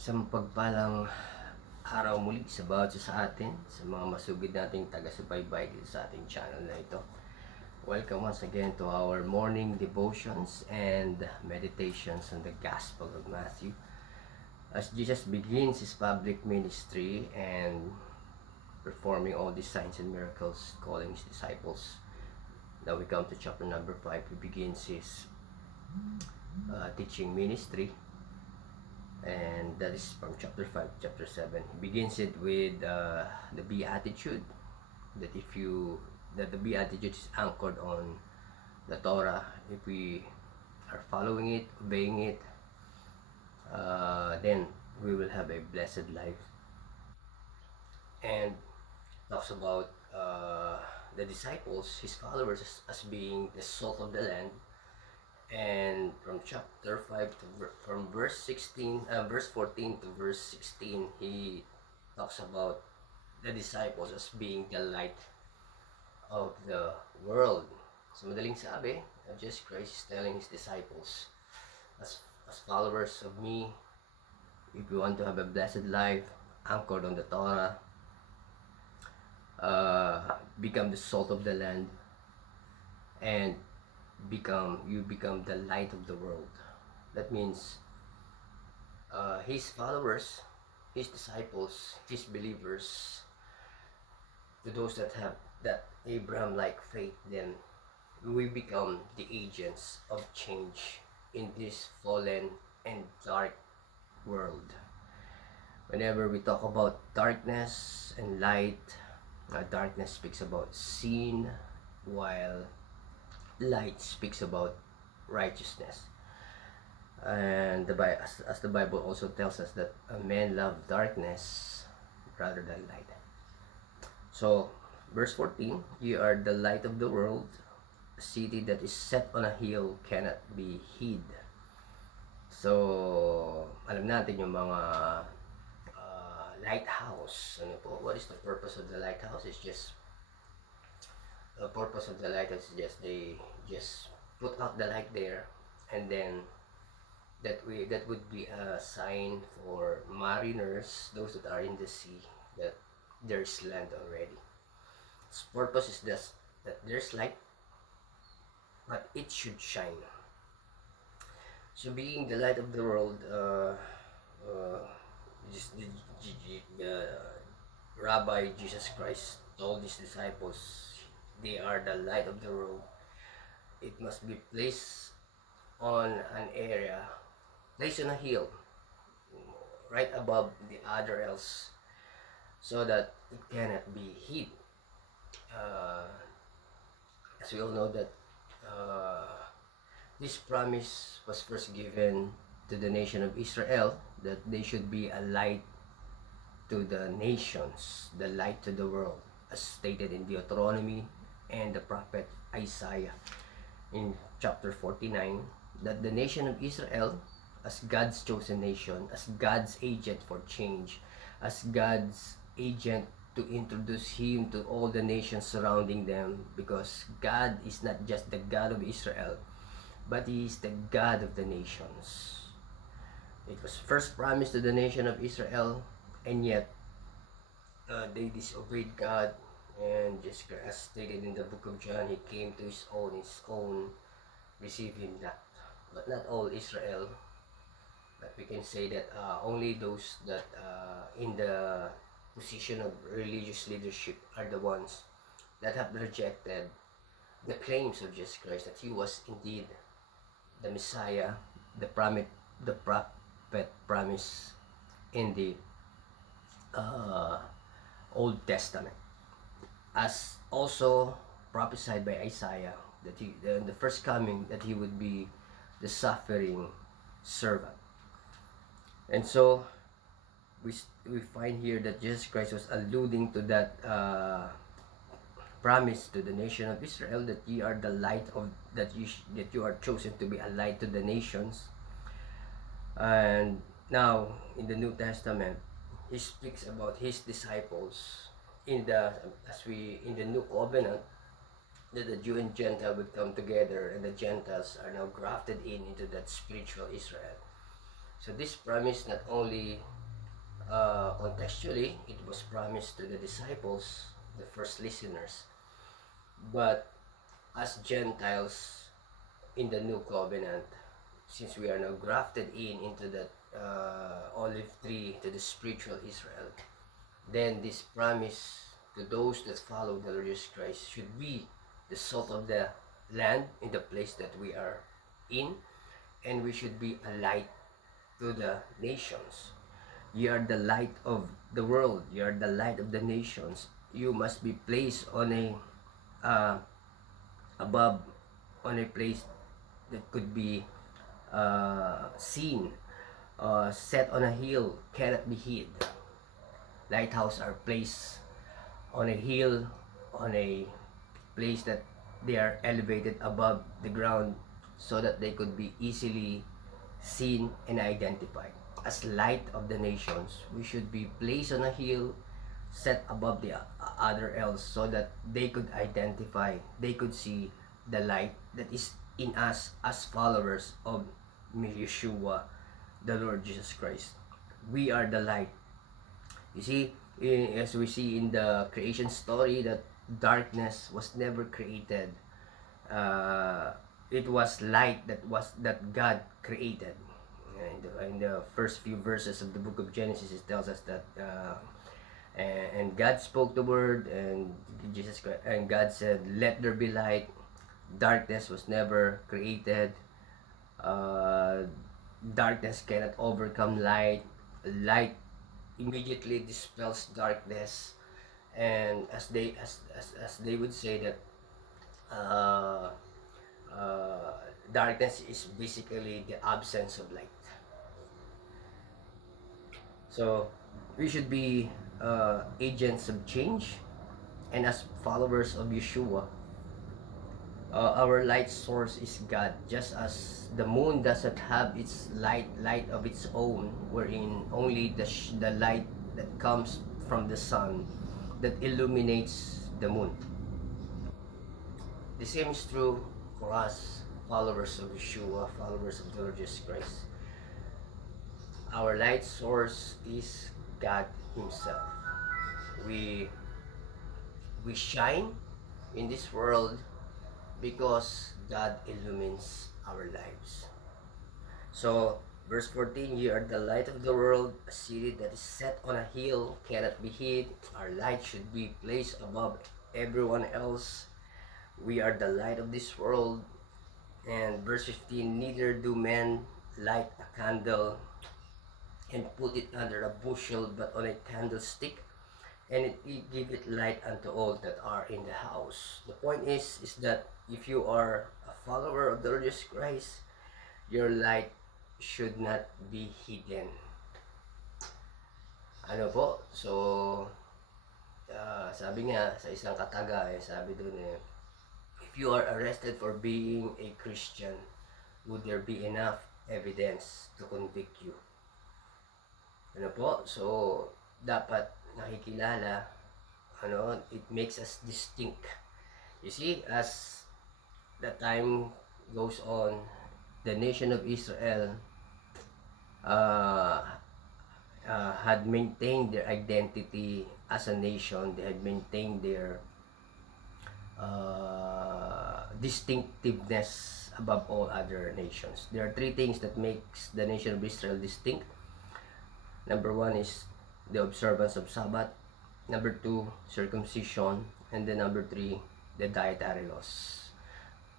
Isang pagpalang araw muli sa bawat isa sa atin, sa mga masugid nating taga-subaybay dito sa ating channel na ito. Welcome once again to our morning devotions and meditations on the Gospel of Matthew. As Jesus begins his public ministry and performing all these signs and miracles, calling his disciples. Now we come to chapter number 5. He begins his teaching ministry. And that is from chapter 5 to chapter 7. He begins it with the beatitude, that the beatitude is anchored on the Torah. If we are following it, obeying it, then we will have a blessed life. And talks about the disciples, his followers, as being the salt of the land. And from chapter 5 to from verse 14 to verse 16, he talks about the disciples as being the light of the world. So madaling sabi, Jesus Christ is telling his disciples, as followers of me, if you want to have a blessed life anchored on the Torah, become the salt of the land, and you become the light of the world. That means his followers, his disciples, his believers, to those that have that Abraham-like faith, then we become the agents of change in this fallen and dark world. Whenever we talk about darkness and light, darkness speaks about sin, while light speaks about righteousness. And as the Bible also tells us that men love darkness rather than light. So verse 14, you are the light of the world. A city that is set on a hill cannot be hid. So alam natin yung mga lighthouse. Ano po? What is the purpose of the lighthouse? It's just the purpose of the lighthouse is just they just put out the light there, and then that would be a sign for mariners, those that are in the sea, that there's land already. Its purpose is just that there's light, but it should shine. So being the light of the world, just the Rabbi Jesus Christ told his disciples, they are the light of the world. It must be placed on an area, placed on a hill, right above the other else, so that it cannot be hid. As we all know that this promise was first given to the nation of Israel, that they should be a light to the nations, the light to the world, as stated in Deuteronomy and the prophet Isaiah in chapter 49, that the nation of Israel, as God's chosen nation, as God's agent for change, as God's agent to introduce him to all the nations surrounding them, because God is not just the God of Israel, but he is the God of the nations. It was first promised to the nation of Israel, and yet they disobeyed God. And just as stated in the book of John, he came to his own received him not. But not all Israel, but we can say that only those that in the position of religious leadership are the ones that have rejected the claims of Jesus Christ, that he was indeed the Messiah, the prophet promised in the Old Testament, as also prophesied by Isaiah, that he, the first coming, that he would be the suffering servant. And so we find here that Jesus Christ was alluding to that promise to the nation of Israel, that ye are the light of that you are chosen to be a light to the nations. And now in the New Testament, he speaks about his disciples in the new covenant, that the Jew and Gentile would come together, and the Gentiles are now grafted into that spiritual Israel. So this promise not only contextually, it was promised to the disciples, the first listeners, but as Gentiles in the new covenant, since we are now grafted into that olive tree, to the spiritual Israel, then this promise to those that follow the Lord Jesus Christ should be the salt of the land in the place that we are in, and we should be a light to the nations. You are the light of the world. You are the light of the nations. You must be placed on a above, on a place that could be seen, set on a hill, cannot be hid. Lighthouse are placed on a hill, on a place that they are elevated above the ground, so that they could be easily seen and identified. As light of the nations, we should be placed on a hill, set above the other else, so that they could identify, they could see the light that is in us as followers of Yeshua, the Lord Jesus Christ. We are the light. You see, as we see in the creation story, that darkness was never created. It was light that God created. In the first few verses of the book of Genesis, it tells us that and God spoke the word, and Jesus Christ, and God said, "Let there be light." Darkness was never created. Darkness cannot overcome light. Light immediately dispels darkness, and as they would say that uh, darkness is basically the absence of light. So we should be agents of change, and as followers of Yeshua, our light source is God. Just as the moon doesn't have its light of its own, wherein only the light that comes from the sun that illuminates the moon. The same is true for us, followers of Yeshua, followers of the Lord Jesus Christ. Our light source is God Himself. We we shine in this world because God illumines our lives. So, verse 14, "You are the light of the world. A city that is set on a hill cannot be hid." Our light should be placed above everyone else. We are the light of this world. And verse 15, "Neither do men light a candle and put it under a bushel, but on a candlestick, and it give it light unto all that are in the house." The point is that if you are a follower of the Lord Jesus Christ, your light should not be hidden. Ano po? So, sabi nga sa isang kataga, sabi doon if you are arrested for being a Christian, would there be enough evidence to convict you? Ano po? So, dapat nakikilala, it makes us distinct. You see, as the time goes on, the nation of Israel had maintained their identity as a nation. They had maintained their distinctiveness above all other nations. There are three things that makes the nation of Israel distinct. Number one is the observance of Sabbath. Number two, circumcision. And then number three, the dietary laws.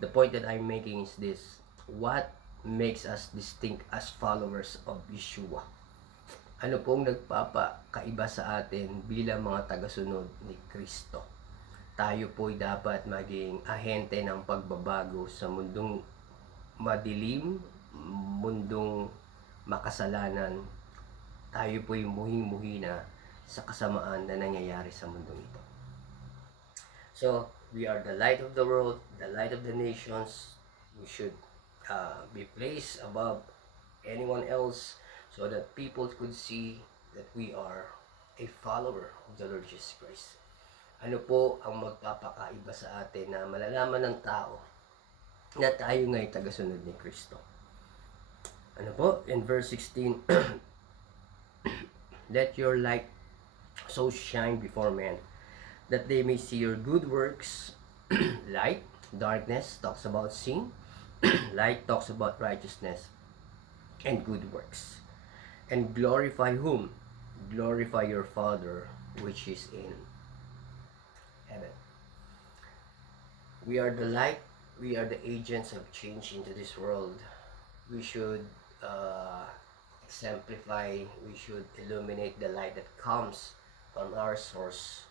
The point that I'm making is this: what makes us distinct as followers of Yeshua? Ano pong nagpapakaiba sa atin bilang mga tagasunod ni Kristo? Tayo po'y dapat maging ahente ng pagbabago sa mundong madilim, mundong makasalanan. Tayo po'y muhing-muhi na sa kasamaan na nangyayari sa mundong ito. So, we are the light of the world, the light of the nations. We should be placed above anyone else, so that people could see that we are a follower of the Lord Jesus Christ. Ano po ang magpapakaiba sa atin na malalaman ng tao na tayo nga'y tagasunod ni Kristo? Ano po? In verse 16, let your light so shine before men, that they may see your good works. Light, darkness talks about sin. Light talks about righteousness and good works. And glorify whom? Glorify your Father which is in heaven. We are the light. We are the agents of change into this world. We should exemplify, we should illuminate the light that comes from our source,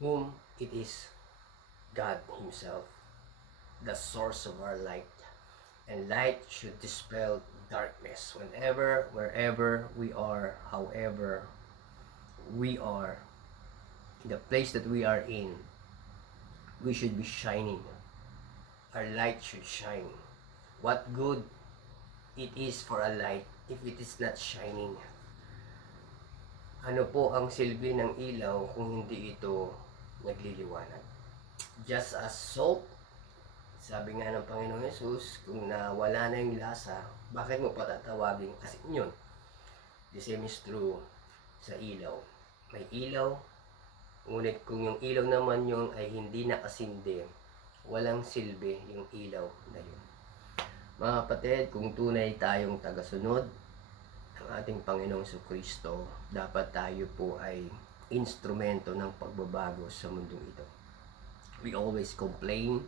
whom it is God Himself, the source of our light. And light should dispel darkness whenever, wherever we are, however we are, in the place that we are in, we should be shining. Our light should shine. What good it is for a light if it is not shining? Ano po ang silbi ng ilaw kung hindi ito nagliliwanag? Just as salt, sabi nga ng Panginoon Jesus, kung nawala na yung lasa, bakit mo patatawagin asin yun? The same is true sa ilaw. May ilaw, ngunit kung yung ilaw naman yung ay hindi nakasindi, walang silbi yung ilaw na yun. Mga kapatid, kung tunay tayong tagasunod ng ating Panginoong Kristo, dapat tayo po ay instrumento ng pagbabago sa mundong ito. We always complain.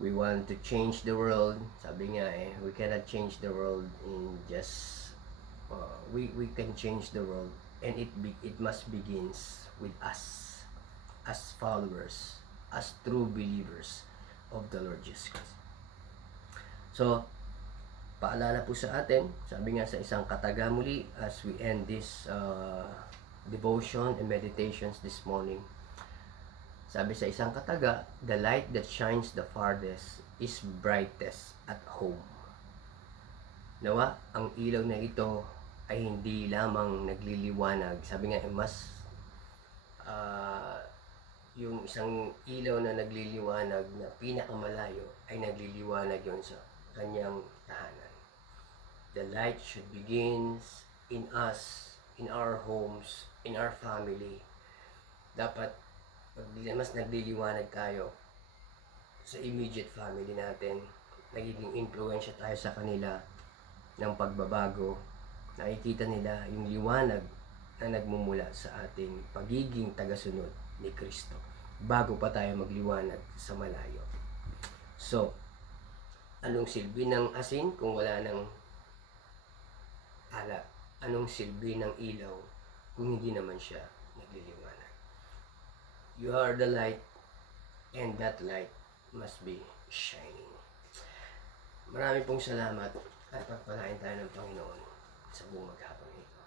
We want to change the world. Sabi nga we cannot change the world in just we can change the world, and it must begins with us as followers, as true believers of the Lord Jesus Christ. So, paalala po sa atin, sabi nga sa isang kataga muli as we end this devotion and meditations this morning. Sabi sa isang kataga, the light that shines the farthest is brightest at home. Nawa, ang ilaw na ito ay hindi lamang nagliliwanag. Sabi nga, mas yung isang ilaw na nagliliwanag na pinakamalayo ay nagliliwanag yon sa kanyang tahanan. The light should begins in us, in our homes, in our family. Dapat mas nagliliwanag tayo sa immediate family natin. Nagiging influensya tayo sa kanila ng pagbabago. Nakikita nila yung liwanag na nagmumula sa ating pagiging tagasunod ni Kristo bago pa tayo magliwanag sa malayo. So, anong silbi ng asin kung wala ng ala? Anong silbi ng ilaw kung hindi naman siya nagliliwanag? You are the light, and that light must be shining. Marami pong salamat at pagpalain tayo ng Panginoon sa buong maghapon ito.